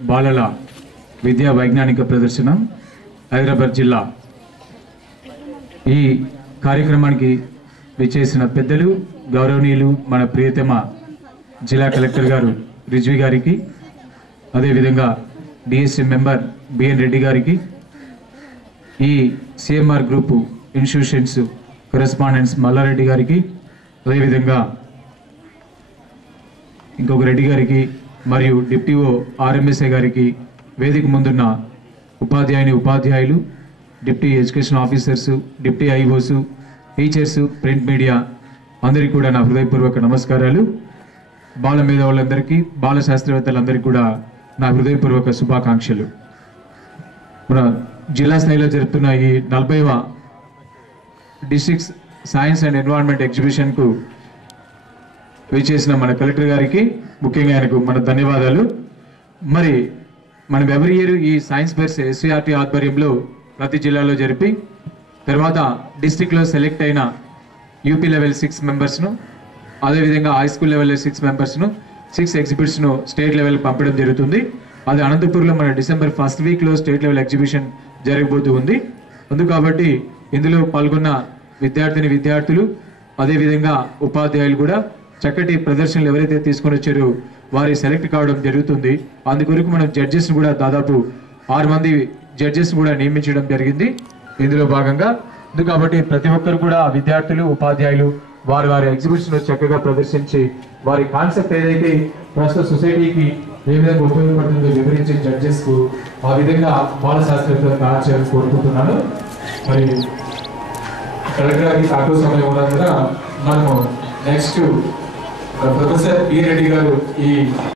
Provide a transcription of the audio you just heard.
బాలల విద్యా వైజ్ఞానిక ప్రదర్శన హైదరాబాద్ జిల్లా ఈ కార్యక్రమానికి విచ్చేసిన పెద్దలు గౌరవనీయులు మన ప్రియతమ జిల్లా కలెక్టర్ గారు రిజ్వి గారికి, అదేవిధంగా డిఎస్సి మెంబర్ బిఎన్ రెడ్డి గారికి, ఈ CMR group institutions correspondents Malla Reddy గారికి, అదేవిధంగా ఇంకొక రెడ్డి గారికి మరియు డిప్టీఓ ఆర్ఎంఎస్ఏ గారికి, వేదిక ముందున్న ఉపాధ్యాయులు, deputy education officers, deputy IOs, teachers, print media అందరికీ కూడా నా హృదయపూర్వక నమస్కారాలు. బాల మేధావులందరికీ, బాల శాస్త్రవేత్తలందరికీ కూడా నా హృదయపూర్వక శుభాకాంక్షలు. మన జిల్లా స్థాయిలో జరుపుతున్న ఈ 40వ డిస్ట్రిక్ట్ సైన్స్ అండ్ ఎన్విరాన్మెంట్ ఎగ్జిబిషన్కు విచ్చేసిన మన కలెక్టర్ గారికి ముఖ్యంగా ఆయనకు మన ధన్యవాదాలు. మరి మనం ఎవరి ఇయర్ ఈ సైన్స్ ఫెయిర్స్ ఎస్సీఆర్టీ ఆధ్వర్యంలో ప్రతి జిల్లాలో జరిపి తర్వాత డిస్ట్రిక్ట్లో సెలెక్ట్ అయిన యూపీ లెవెల్ 6 మెంబర్స్ను, అదేవిధంగా హై స్కూల్ లెవెల్ 6 మెంబర్స్ను 6 ఎగ్జిబిట్స్ను స్టేట్ లెవెల్ పంపడం జరుగుతుంది. అది అనంతపూర్లో మన డిసెంబర్ 1st వీక్లో స్టేట్ లెవెల్ ఎగ్జిబిషన్ జరగబోతూ ఉంది. అందుకు కాబట్టి ఇందులో పాల్గొన్న విద్యార్థులు అదేవిధంగా ఉపాధ్యాయులు కూడా చక్కటి ప్రదర్శనలు ఎవరైతే తీసుకొని వచ్చారో వారి సెలెక్ట్ కావడం జరుగుతుంది. అందుకొరకు మనం జడ్జెస్ కూడా దాదాపు 6 మంది జడ్జెస్ కూడా నియమించడం జరిగింది ఇందులో భాగంగా. అందుకు కాబట్టి ప్రతి ఒక్కరు కూడా విద్యార్థులు, ఉపాధ్యాయులు వారి ఎగ్జిబిషన్ చక్కగా ప్రదర్శించి వారి కాన్సెప్ట్ ఏదైతే ప్రస్తుత సొసైటీకి ఏ విధంగా ఉపయోగపడుతుందో వివరించే జడ్జెస్కు ఆ విధంగా బాల శాస్త్రవేత్తలు తయారు చేయాలని కోరుకుంటున్నాను. మరి కలెక్టర్ గారికి తక్కువ సమయం ఉన్నందున మనము నెక్స్ట్ ప్రొఫెసర్ పి రెడ్డి గారు ఈ